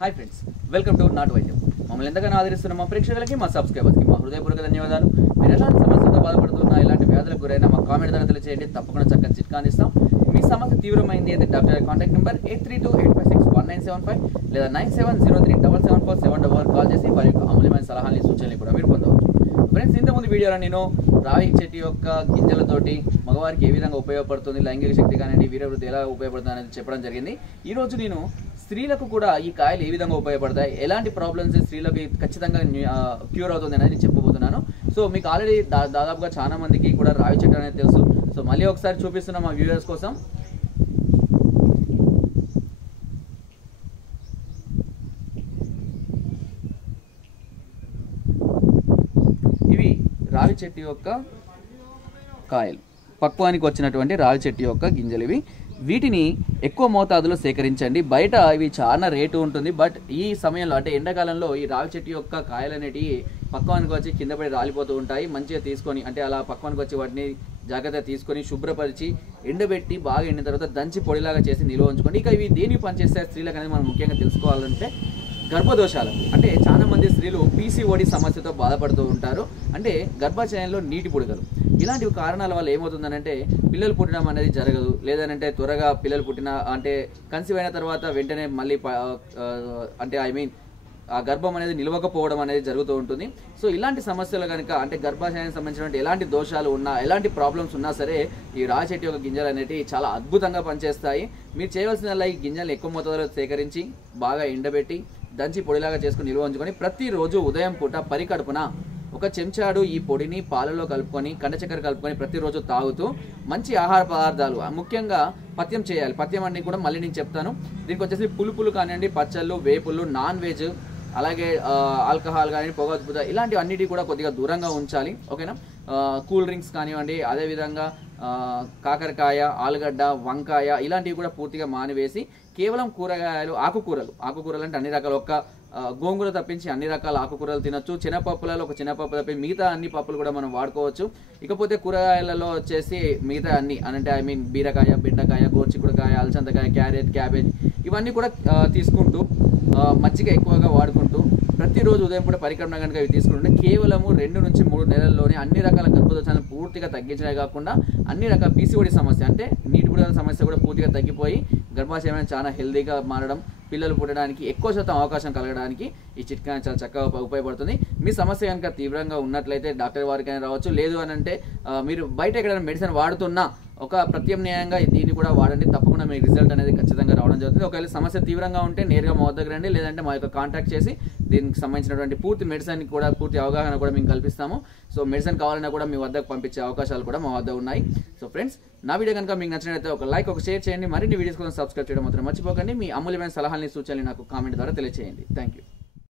Hi friends welcome to నాట్ వైద్యం మమ్మల్ని ఎంతగానో ఆదరిస్తున్న మా ప్రేక్షకులకి మా సబ్స్క్రైబర్స్కి మా హృదయపూర్వక ధన్యవాదాలు. మీరు ఎలాంటి సమస్యలతో బాధపడుతున్నా ఎలాంటి వ్యాధులకు గురైనా మా కామెంట్ ద్వారా తెలియజేయండి తప్పకుండా చక్కని చిట్కాని ఇస్తాం మీ సమస్య తీవ్రమైంది అయితే doctor contact number eight three two eight five six one nine seven five లేదా nine seven zero three double seven four seven double call చేసి వారి యొక్క అమూల్యమైన సలహాలని సూచనలు కూడా మీరు పొందవచ్చు. ఫ్రెండ్స్ ఇంతకుముందు వీడియోలో నేను రావి చెట్టు యొక్క గింజలతోటి మగవారికి ఏ విధంగా ఉపయోగపడుతుంది లైంగిక శక్తి కానివ్వండి వీరవృద్ధి ఎలా ఉపయోగపడుతుంది అనేది చెప్పడం జరిగింది. ఈ రోజు నేను స్త్రీలకు కూడా ఈ కాయలు ఏ విధంగా ఉపయోగపడతాయి? ఎలాంటి ప్రాబ్లమ్స్ స్త్రీలకు ఖచ్చితంగా క్యూర్ అవుతుంది అనేది చెప్పబోతున్నాను. సో మీకు ఆల్రెడీ దా దాదాపుగా చాలా మందికి కూడా రావి చెట్టు అనేది తెలుసు. సో మళ్ళీ ఒకసారి చూపిస్తున్నాం మా వ్యూవర్స్ కోసం. ఇవి రావి చెట్టు యొక్క కాయలు. పక్వానికి వచ్చినటువంటి రావి చెట్టు యొక్క గింజలు ఇవి. వీటిని ఎక్కువ మోతాదులో సేకరించండి. బయట ఇవి చాలా రేటు ఉంటుంది. బట్ ఈ సమయంలో అంటే ఎండాకాలంలో ఈ రావి చెట్టు యొక్క కాయలు అనేటివి పక్వానికి వచ్చి కింద పడి రాలిపోతూ ఉంటాయి. మంచిగా తీసుకొని అంటే అలా పక్వానికి వచ్చి వాటిని జాగ్రత్తగా తీసుకొని శుభ్రపరిచి ఎండబెట్టి బాగా ఎండిన తర్వాత దంచి పొడిలాగా చేసి నిల్వ ఉంచుకోండి. ఇక ఇవి దేనికి పనిచేస్తాయి? స్త్రీలకు అనేది మనం ముఖ్యంగా తెలుసుకోవాలంటే గర్భదోషాలు. అంటే చాలా మంది స్త్రీలు పీసీఓడి సమస్యతో బాధపడుతూ ఉంటారు. అంటే గర్భాశయంలో నీటి పుడకలు ఇలాంటి కారణాల వల్ల ఏమవుతుందనంటే పిల్లలు పుట్టడం అనేది జరగదు. లేదనంటే త్వరగా పిల్లలు పుట్టిన అంటే కన్సీవ్ అయిన తర్వాత వెంటనే మళ్ళీ అంటే ఐ మీన్ ఆ గర్భం అనేది నిలవకపోవడం అనేది జరుగుతూ ఉంటుంది. సో ఇలాంటి సమస్యలు కనుక అంటే గర్భాశయానికి సంబంధించినటువంటి ఎలాంటి దోషాలు ఉన్నా ఎలాంటి ప్రాబ్లమ్స్ ఉన్నా సరే ఈ రావి చెట్టు యొక్క గింజలు అనేటివి చాలా అద్భుతంగా పనిచేస్తాయి. మీరు చేయవలసిన ఈ గింజలు ఎక్కువ మోతాదులో సేకరించి బాగా ఎండబెట్టి దంచి పొడిలాగా చేసుకుని నిల్వ ఉంచుకొని ప్రతిరోజు ఉదయం పూట పరికడుపున ఒక చెంచాడు ఈ పొడిని పాలలో కలుపుకొని కండచక్కెర కలుపుకొని ప్రతిరోజు తాగుతూ మంచి ఆహార పదార్థాలు. ముఖ్యంగా పథ్యం చేయాలి. పథ్యం అన్ని కూడా మళ్ళీ నేను చెప్తాను. దీనికి వచ్చేసి పులుపులు కానివ్వండి పచ్చళ్ళు వేపులు నాన్ వెజ్ అలాగే ఆల్కహాల్ కానీ పొగ ఇలాంటివి అన్నిటి కూడా కొద్దిగా దూరంగా ఉంచాలి. ఓకేనా? కూల్ డ్రింక్స్ కానివ్వండి అదేవిధంగా కాకరకాయ ఆలుగడ్డ వంకాయ ఇలాంటివి కూడా పూర్తిగా మానివేసి కేవలం కూరగాయలు ఆకుకూరలు. ఆకుకూరలు అంటే అన్ని రకాల ఒక్క గోంగూర తప్పించి అన్ని రకాల ఆకుకూరలు తినొచ్చు. చిన్నపప్పులలో ఒక చిన్నపప్పు తప్పి మిగతా అన్ని పప్పులు కూడా మనం వాడుకోవచ్చు. ఇకపోతే కూరగాయలలో వచ్చేసి మిగతా అన్ని అంటే ఐ మీన్ బీరకాయ బెండకాయ గోర్చికుడుకాయ అలసందకాయ క్యారెట్ క్యాబేజ్ ఇవన్నీ కూడా తీసుకుంటూ మజ్జిగ ఎక్కువగా వాడుకుంటూ ప్రతిరోజు ఉదయం కూడా పరికరణ కనుక ఇవి తీసుకుంటే కేవలము రెండు నుంచి మూడు నెలల్లోనే అన్ని రకాల గర్భదోషాలను పూర్తిగా తగ్గించడమే కాకుండా అన్ని రకాల పీసీఓడి సమస్య అంటే నీటి బుడగల సమస్య కూడా పూర్తిగా తగ్గిపోయి గర్భాశయం చాలా హెల్దీగా మారడం పిల్లలు పుట్టడానికి ఎక్కువ శాతం అవకాశం కలగడానికి ఈ చిట్కా చాలా చక్కగా ఉపయోగపడుతుంది. మీ సమస్య కనుక తీవ్రంగా ఉన్నట్లయితే డాక్టర్ వారికైనా రావచ్చు. లేదు అని అంటే మీరు బయట ఎక్కడైనా మెడిసిన్ వాడుతున్నా ఒక ప్రత్యామ్నాయంగా దీన్ని కూడా వాడండి. తప్పకుండా మీకు రిజల్ట్ అనేది ఖచ్చితంగా రావడం జరుగుతుంది. ఒకవేళ సమస్య తీవ్రంగా ఉంటే నేరుగా మా దగ్గర రండి. లేదంటే మా యొక్క కాంటాక్ట్ చేసి దీనికి సంబంధించినటువంటి పూర్తి మెడిసిన్ కూడా పూర్తి అవగాహన కూడా మేము కల్పిస్తాము. సో మెడిసిన్ కావాలన్నా కూడా మీ వద్దకు పంపించే అవకాశాలు కూడా మా వద్ద ఉన్నాయి. సో ఫ్రెండ్స్ నా వీడియో కనుక మీకు నచ్చినట్లయితే ఒక లైక్ ఒక షేర్ చేయండి. మరిన్ని వీడియోస్ కోసం సబ్స్క్రైబ్ చేయడం మాత్రం మర్చిపోకండి. మీ అమూల్యమైన సలహాలని సూచనలు నాకు కామెంట్ ద్వారా తెలియజేయండి థ్యాంక్ యూ